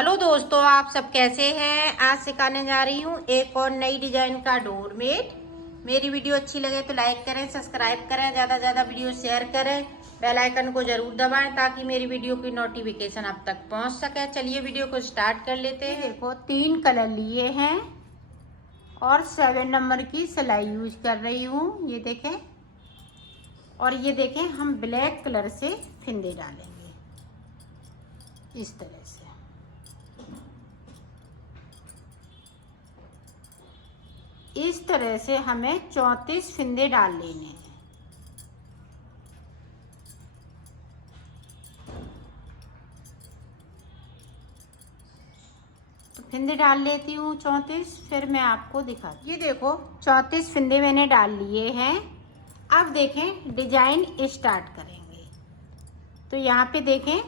Hello दोस्तों, आप सब कैसे हैं। आज सिखाने जा रही हूँ एक और नई डिजाइन का डोरमेट। मेरी वीडियो अच्छी लगे तो लाइक करें, सब्सक्राइब करें, ज़्यादा से ज़्यादा वीडियो शेयर करें, बेल आइकन को जरूर दबाएं ताकि मेरी वीडियो की नोटिफिकेशन आप तक पहुँच सके। चलिए वीडियो को स्टार्ट कर लेते हैं। देखो 3 कलर लिए हैं और 7 नंबर की सिलाई यूज कर रही हूँ, ये देखें। और ये देखें, हम ब्लैक कलर से फिंदे डालेंगे इस तरह से। इस तरह से हमें 34 फिंदे डाल लेने हैं। तो फिंदे डाल लेती हूँ 34, फिर मैं आपको दिखाती हूँ। ये देखो 34 फिंदे मैंने डाल लिए हैं। अब देखें डिजाइन स्टार्ट करेंगे। तो यहाँ पे देखें,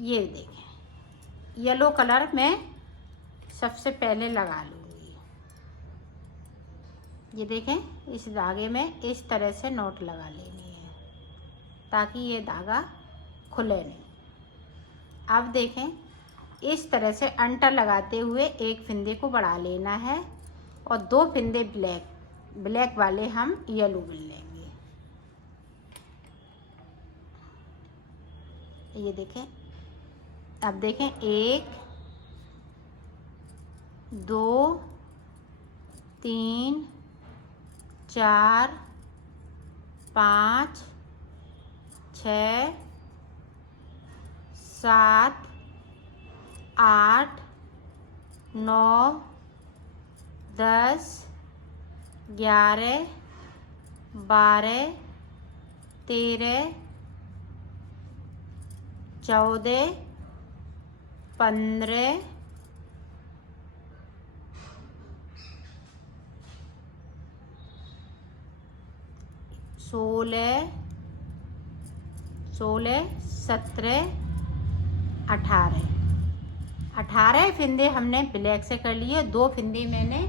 ये देखें येलो कलर मैं सबसे पहले लगा लूँगी। ये देखें, इस धागे में इस तरह से नोट लगा लेनी है ताकि ये धागा खुले नहीं। अब देखें, इस तरह से अंटर लगाते हुए एक फिंदे को बढ़ा लेना है और 2 फिंदे ब्लैक वाले हम येलो बुन लेंगे। ये देखें, अब देखें 1 2 3 4 5 6 7 8 9 10 11 12 13 14 15 16 17 18 फिंदे हमने ब्लैक से कर लिए। 2 फिंदे मैंने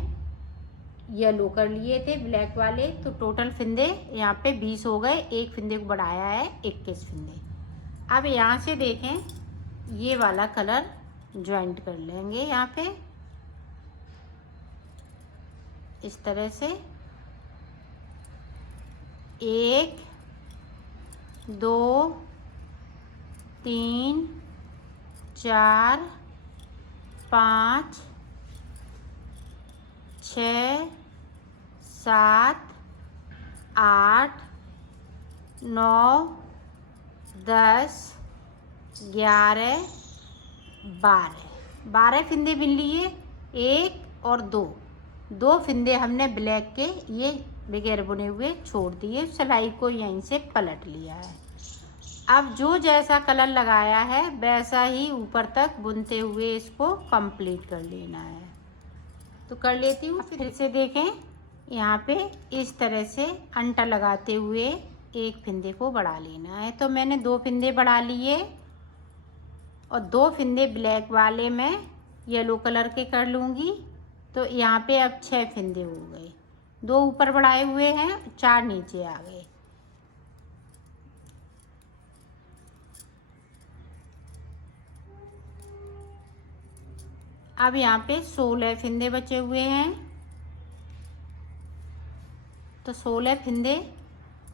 येलो कर लिए थे ब्लैक वाले। तो टोटल फिंदे यहाँ पे 20 हो गए। एक फिंदे को बढ़ाया है 21 फिंदे। अब यहाँ से देखें, ये वाला कलर ज्वाइंट कर लेंगे यहाँ पे इस तरह से। 1 2 3 4 5 6 7 8 9 10 11 12 फिंदे बिन लिए। 1 और 2 फिंदे हमने ब्लैक के ये बगैर बुने हुए छोड़ दिए। सिलाई को यहीं से पलट लिया है। अब जो जैसा कलर लगाया है वैसा ही ऊपर तक बुनते हुए इसको कंप्लीट कर लेना है। तो कर लेती हूँ। फिर से देखें, यहाँ पे इस तरह से अंटा लगाते हुए एक फिंदे को बढ़ा लेना है। तो मैंने 2 फिंदे बढ़ा लिए और 2 फिंदे ब्लैक वाले मैं येलो कलर के कर लूँगी। तो यहाँ पे अब 6 फिंदे हो गए। 2 ऊपर बढ़ाए हुए हैं, 4 नीचे आ गए। अब यहाँ पे 16 फिंदे बचे हुए हैं। तो 16 फिंदे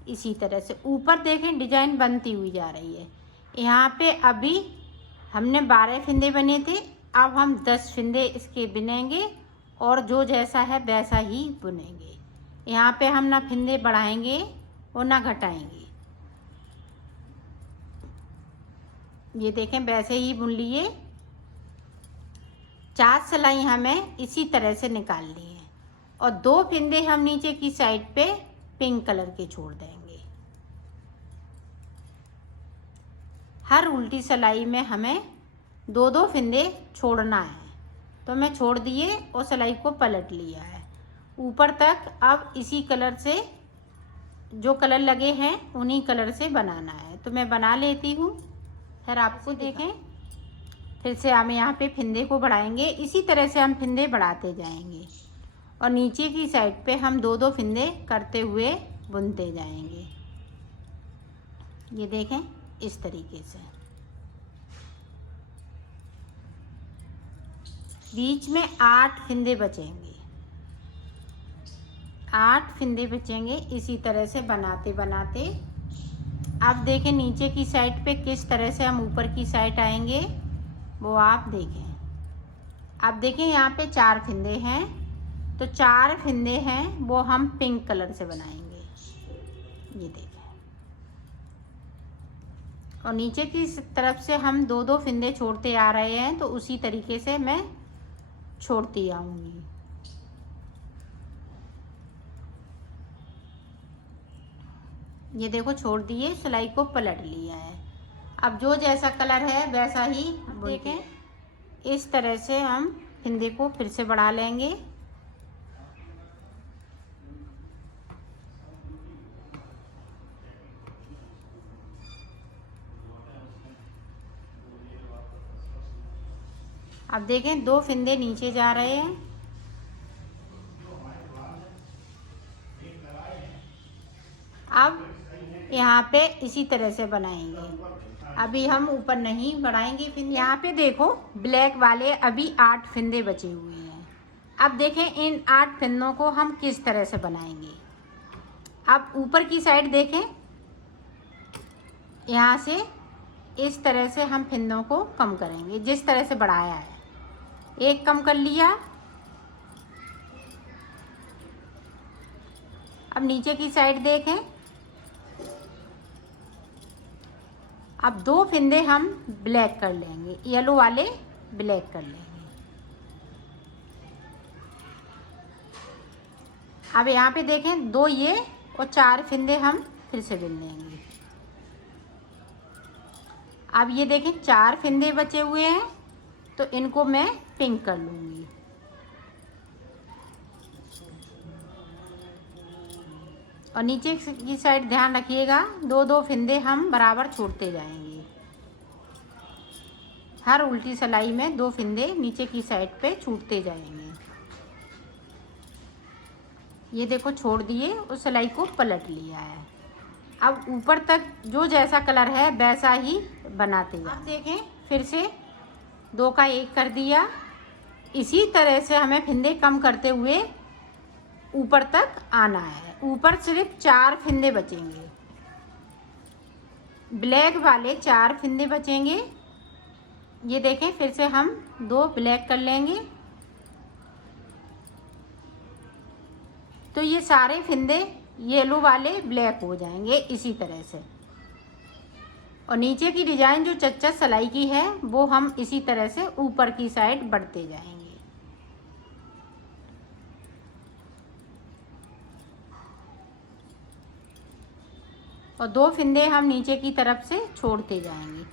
इसी तरह से ऊपर देखें डिजाइन बनती हुई जा रही है। यहाँ पे अभी हमने 12 फिंदे बने थे, अब हम 10 फिंदे इसके बुनेंगे और जो जैसा है वैसा ही बुनेंगे। यहाँ पे हम ना फिंदे बढ़ाएंगे और ना घटाएंगे। ये देखें, वैसे ही बुन लिए। 4 सिलाई हमें इसी तरह से निकालनी है और 2 फिंदे हम नीचे की साइड पे पिंक कलर के छोड़ देंगे। हर उल्टी सिलाई में हमें 2 फिंदे छोड़ना है। तो मैं छोड़ दिए और सिलाई को पलट लिया है ऊपर तक। अब इसी कलर से जो कलर लगे हैं उन्हीं कलर से बनाना है। तो मैं बना लेती हूँ, फिर आपको देखें। फिर से हम यहाँ पे फिंदे को बढ़ाएंगे। इसी तरह से हम फिंदे बढ़ाते जाएंगे और नीचे की साइड पे हम 2 फिंदे करते हुए बुनते जाएंगे। ये देखें इस तरीके से। बीच में 8 फिंदे बचेंगे, 8 फिंदे बचेंगे। इसी तरह से बनाते बनाते अब देखें नीचे की साइड पे किस तरह से हम ऊपर की साइड आएंगे वो आप देखें। अब देखें यहाँ पे 4 फिंदे हैं, तो 4 फिंदे हैं वो हम पिंक कलर से बनाएंगे, ये देखें। और नीचे की तरफ से हम 2-2 फिंदे छोड़ते आ रहे हैं, तो उसी तरीके से मैं छोड़ती आऊंगी। ये देखो छोड़ दिए, सिलाई को पलट लिया है। अब जो जैसा कलर है वैसा ही देखें, इस तरह से हम फिंदे को फिर से बढ़ा लेंगे। अब देखें 2 फिंदे नीचे जा रहे हैं। अब यहाँ पे इसी तरह से बनाएंगे, अभी हम ऊपर नहीं बढ़ाएंगे फिर। यहाँ पे देखो ब्लैक वाले अभी 8 फिंदे बचे हुए हैं। अब देखें इन 8 फिंदों को हम किस तरह से बनाएंगे। अब ऊपर की साइड देखें, यहाँ से इस तरह से हम फिंदों को कम करेंगे, जिस तरह से बढ़ाया है। एक कम कर लिया। अब नीचे की साइड देखें, अब 2 फिंदे हम ब्लैक कर लेंगे, येलो वाले ब्लैक कर लेंगे। अब यहाँ पे देखें 2 ये और 4 फिंदे हम फिर से बिन लेंगे। अब ये देखें 4 फिंदे बचे हुए हैं, तो इनको मैं पिंक कर लूँगी। और नीचे की साइड ध्यान रखिएगा, 2-2 फिंदे हम बराबर छोड़ते जाएंगे। हर उल्टी सिलाई में 2 फिंदे नीचे की साइड पे छूटते जाएंगे। ये देखो छोड़ दिए, उस सिलाई को पलट लिया है। अब ऊपर तक जो जैसा कलर है वैसा ही बनाते जाएं। अब देखें फिर से 2 का 1 कर दिया। इसी तरह से हमें फिंदे कम करते हुए ऊपर तक आना है। ऊपर सिर्फ 4 फिंदे बचेंगे, ब्लैक वाले 4 फिंदे बचेंगे। ये देखें फिर से हम 2 ब्लैक कर लेंगे, तो ये सारे फिंदे येलो वाले ब्लैक हो जाएंगे इसी तरह से। और नीचे की डिजाइन जो चच्चा सिलाई की है वो हम इसी तरह से ऊपर की साइड बढ़ते जाएंगे। और 2 फिंदे हम नीचे की तरफ से छोड़ते जाएंगे।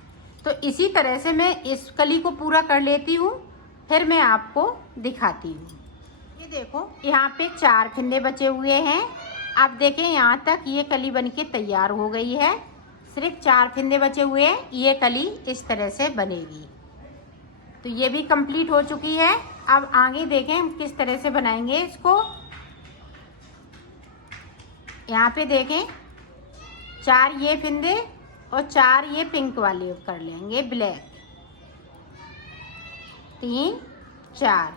तो इसी तरह से मैं इस कली को पूरा कर लेती हूँ, फिर मैं आपको दिखाती हूँ। ये देखो यहाँ पे 4 फिंदे बचे हुए हैं। अब देखें यहाँ तक ये कली बनके तैयार हो गई है। सिर्फ 4 फिंदे बचे हुए हैं, ये कली इस तरह से बनेगी। तो ये भी कंप्लीट हो चुकी है। अब आगे देखें हम किस तरह से बनाएंगे इसको। यहाँ पे देखें 4 ये फिंदे और 4 ये पिंक वाले कर लेंगे ब्लैक, 3 4।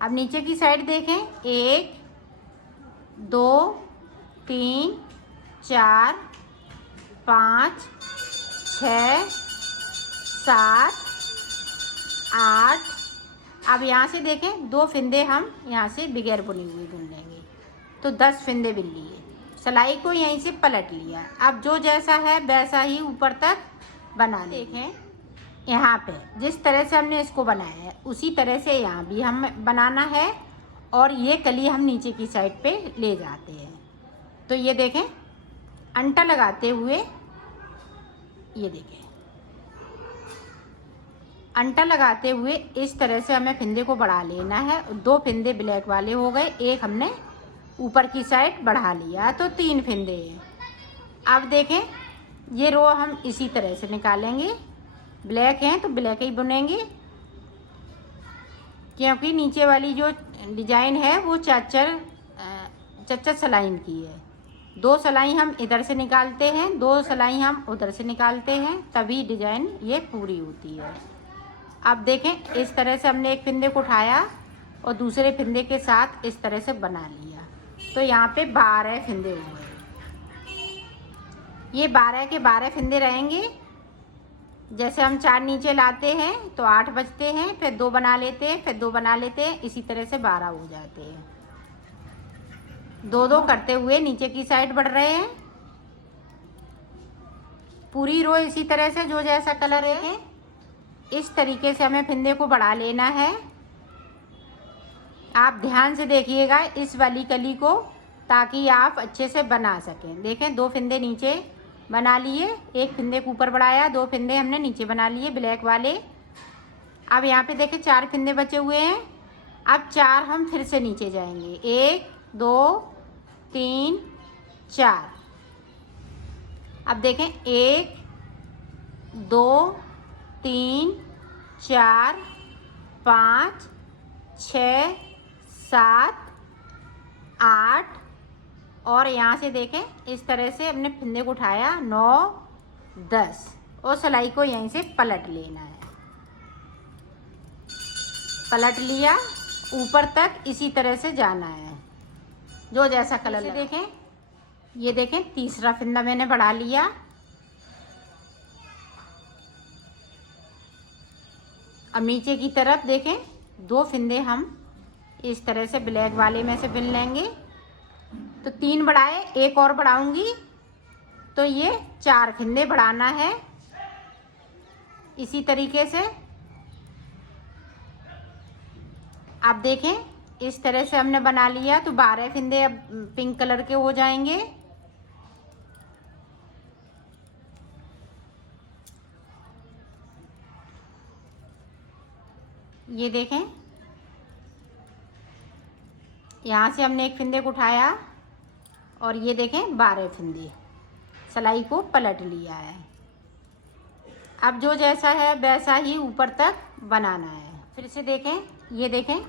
अब नीचे की साइड देखें 1 2 3 4 5 6 7 8। अब यहाँ से देखें 2 फिंदे हम यहाँ से बगैर बुनी हुई बुन लेंगे, तो 10 फिंदे बिन लिए। सिलाई को यहीं से पलट लिया। अब जो जैसा है वैसा ही ऊपर तक बना देखें। यहाँ पे जिस तरह से हमने इसको बनाया है उसी तरह से यहाँ भी हम बनाना है, और ये कली हम नीचे की साइड पे ले जाते हैं। तो ये देखें अंटा लगाते हुए, ये देखें अंटा लगाते हुए इस तरह से हमें फिंदे को बढ़ा लेना है। 2 फिंदे ब्लैक वाले हो गए, एक हमने ऊपर की साइड बढ़ा लिया, तो 3 फिंदे हैं। अब देखें ये रो हम इसी तरह से निकालेंगे। ब्लैक हैं तो ब्लैक ही बुनेंगे, क्योंकि नीचे वाली जो डिजाइन है वो चच्चर सिलाई की है। 2 सिलाई हम इधर से निकालते हैं, 2 सिलाई हम उधर से निकालते हैं, तभी डिजाइन ये पूरी होती है। अब देखें इस तरह से हमने एक फिंदे को उठाया और दूसरे फिंदे के साथ इस तरह से बना लिया। तो यहाँ पे 12 फिंदे हुए। ये 12 के 12 फिंदे रहेंगे। जैसे हम 4 नीचे लाते हैं तो 8 बचते हैं, फिर 2 बना लेते हैं, फिर 2 बना लेते हैं, इसी तरह से 12 हो जाते हैं। 2-2 करते हुए नीचे की साइड बढ़ रहे हैं। पूरी रो इसी तरह से जो जैसा कलर है इस तरीके से हमें फिंदे को बढ़ा लेना है। आप ध्यान से देखिएगा इस वाली कली को, ताकि आप अच्छे से बना सकें। देखें 2 फिंदे नीचे बना लिए, एक फिंदे को ऊपर बढ़ाया, 2 फिंदे हमने नीचे बना लिए ब्लैक वाले। अब यहाँ पे देखें 4 फिंदे बचे हुए हैं। अब 4 हम फिर से नीचे जाएंगे, 1 2 3 4। अब देखें 1 2 3 4 5 6 7 8 और यहाँ से देखें इस तरह से हमने फिंदे को उठाया, 9 10 और सिलाई को यहीं से पलट लेना है। पलट लिया, ऊपर तक इसी तरह से जाना है जो जैसा कलर से देखें। ये देखें तीसरा फिंदा मैंने बढ़ा लिया। अब नीचे की तरफ देखें 2 फिंदे हम इस तरह से ब्लैक वाले में से बिन लेंगे। तो 3 बढ़ाए, एक और बढ़ाऊंगी तो ये 4 फिंदे बढ़ाना है इसी तरीके से। अब देखें इस तरह से हमने बना लिया तो 12 फिंदे अब पिंक कलर के हो जाएंगे। ये देखें यहाँ से हमने एक फिंदे को उठाया और ये देखें 12 फिंदे, सिलाई को पलट लिया है। अब जो जैसा है वैसा ही ऊपर तक बनाना है। फिर से देखें, ये देखें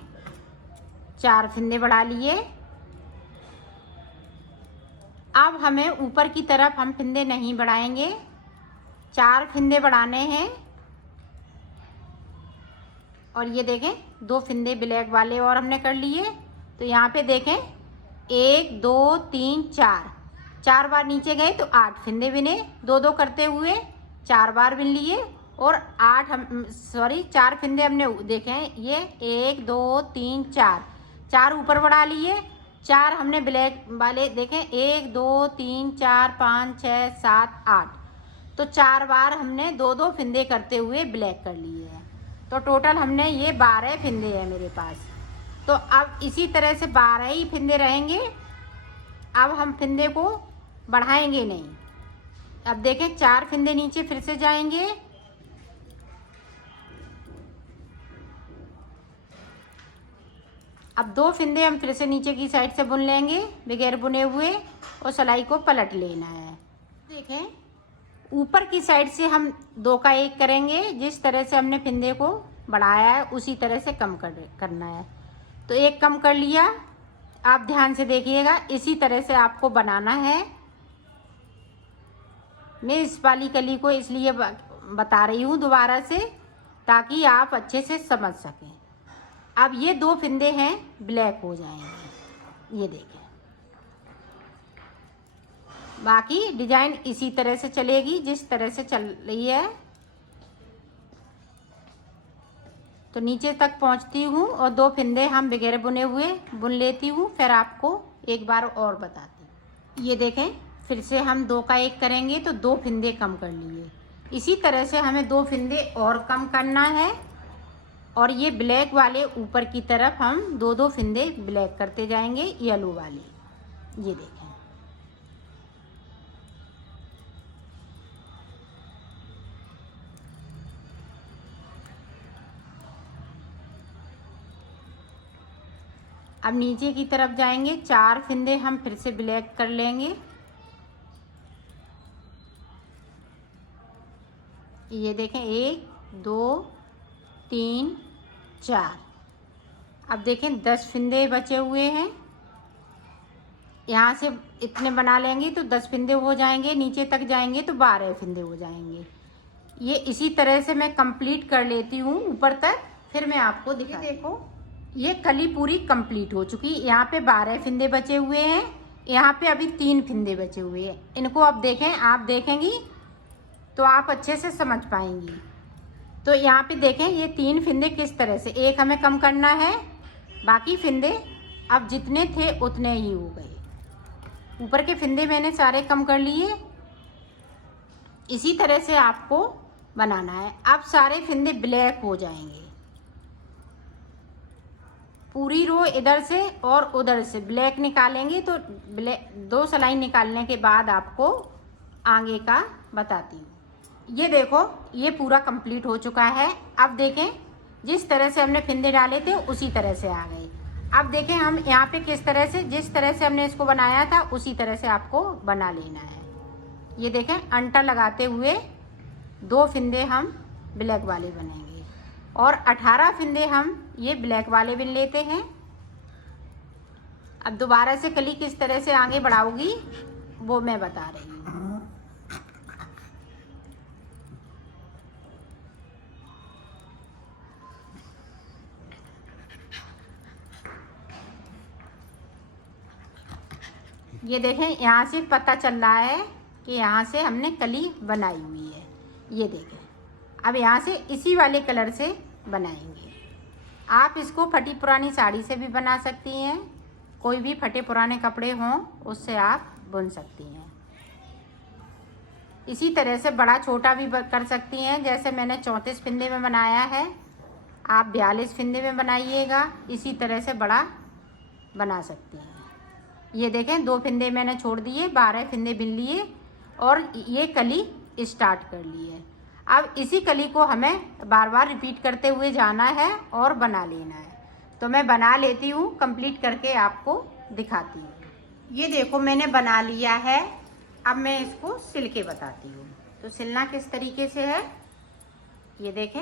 4 फिंदे बढ़ा लिए। अब हमें ऊपर की तरफ हम फिंदे नहीं बढ़ाएंगे, 4 फिंदे बढ़ाने हैं। और ये देखें 2 फिंदे ब्लैक वाले और हमने कर लिए। तो यहाँ पे देखें 1 2 3 4 बार नीचे गए तो 8 फिंदे बिने, 2-2 करते हुए 4 बार बिन लिए और 4 फिंदे हमने देखें। ये 1 2 3 4 ऊपर बढ़ा लिए, 4 हमने ब्लैक वाले देखें 1 2 3 4 5 6 7 8। तो 4 बार हमने 2-2 फिंदे करते हुए ब्लैक कर लिए हैं। तो टोटल हमने ये 12 फिंदे हैं मेरे पास। तो अब इसी तरह से 12 ही फिंदे रहेंगे। अब हम फिंदे को बढ़ाएंगे नहीं। अब देखें 4 फिंदे नीचे फिर से जाएंगे। अब 2 फिंदे हम फिर से नीचे की साइड से बुन लेंगे बगैर बुने हुए और सिलाई को पलट लेना है। देखें ऊपर की साइड से हम 2 का 1 करेंगे। जिस तरह से हमने फिंदे को बढ़ाया है उसी तरह से कम करना है। तो 1 कम कर लिया। आप ध्यान से देखिएगा, इसी तरह से आपको बनाना है। मैं इस वाली कली को इसलिए बता रही हूँ दोबारा से, ताकि आप अच्छे से समझ सकें। अब ये 2 फिंदे हैं ब्लैक हो जाएंगे, ये देखें। बाकी डिजाइन इसी तरह से चलेगी जिस तरह से चल रही है। तो नीचे तक पहुंचती हूँ और 2 फिंदे हम बगैर बुने हुए बुन लेती हूँ, फिर आपको एक बार और बताती हूँ। ये देखें फिर से हम 2 का 1 करेंगे तो 2 फिंदे कम कर लिए। इसी तरह से हमें 2 फिंदे और कम करना है। और ये ब्लैक वाले ऊपर की तरफ हम 2-2 फिंदे ब्लैक करते जाएंगे, येलो वाले। ये देखें अब नीचे की तरफ जाएंगे, 4 फिंदे हम फिर से ब्लैक कर लेंगे। ये देखें 1 2 3 4। अब देखें 10 फिंदे बचे हुए हैं। यहाँ से इतने बना लेंगे तो 10 फिंदे हो जाएंगे। नीचे तक जाएंगे तो 12 फिंदे हो जाएंगे। ये इसी तरह से मैं कंप्लीट कर लेती हूँ ऊपर तक, फिर मैं आपको दिखा। देखो ये कली पूरी कंप्लीट हो चुकी। यहाँ पे 12 फिंदे बचे हुए हैं, यहाँ पे अभी 3 फिंदे बचे हुए हैं। इनको अब देखें, आप देखेंगी तो आप अच्छे से समझ पाएंगी। तो यहाँ पे देखें ये 3 फिंदे किस तरह से, एक हमें कम करना है, बाकी फिंदे अब जितने थे उतने ही हो गए। ऊपर के फिंदे मैंने सारे कम कर लिए। इसी तरह से आपको बनाना है। अब सारे फिंदे ब्लैक हो जाएंगे। पूरी रो इधर से और उधर से ब्लैक निकालेंगे तो ब्लैक 2 सिलाई निकालने के बाद आपको आगे का बताती हूँ। ये देखो ये पूरा कंप्लीट हो चुका है। अब देखें जिस तरह से हमने फिंदे डाले थे उसी तरह से आ गए। अब देखें हम यहाँ पे किस तरह से, जिस तरह से हमने इसको बनाया था उसी तरह से आपको बना लेना है। ये देखें अंटा लगाते हुए 2 फिंदे हम ब्लैक वाले बनेंगे और 18 फिंदे हम ये ब्लैक वाले बिन लेते हैं। अब दोबारा से कली किस तरह से आगे बढ़ाओगी वो मैं बता रही हूँ। ये देखें यहाँ से पता चल रहा है कि यहाँ से हमने कली बनाई हुई है। ये देखें अब यहाँ से इसी वाले कलर से बनाएंगे। आप इसको फटी पुरानी साड़ी से भी बना सकती हैं, कोई भी फटे पुराने कपड़े हों उससे आप बुन सकती हैं। इसी तरह से बड़ा छोटा भी कर सकती हैं। जैसे मैंने 34 फिंदे में बनाया है, आप 42 फिंदे में बनाइएगा, इसी तरह से बड़ा बना सकती हैं। ये देखें 2 फिंदे मैंने छोड़ दिए, 12 फिंदे बिन लिए और ये कली स्टार्ट कर ली है। अब इसी कली को हमें बार बार रिपीट करते हुए जाना है और बना लेना है। तो मैं बना लेती हूँ, कंप्लीट करके आपको दिखाती हूँ। ये देखो मैंने बना लिया है। अब मैं इसको सिल के बताती हूँ। तो सिलना किस तरीके से है ये देखें।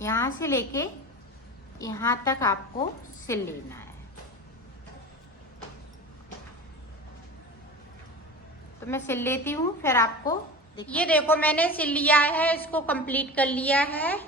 यहाँ से लेके यहाँ तक आपको सिल लेना है। तो मैं सिल लेती हूँ फिर आपको। ये देखो मैंने सिल लिया है, इसको कंप्लीट कर लिया है।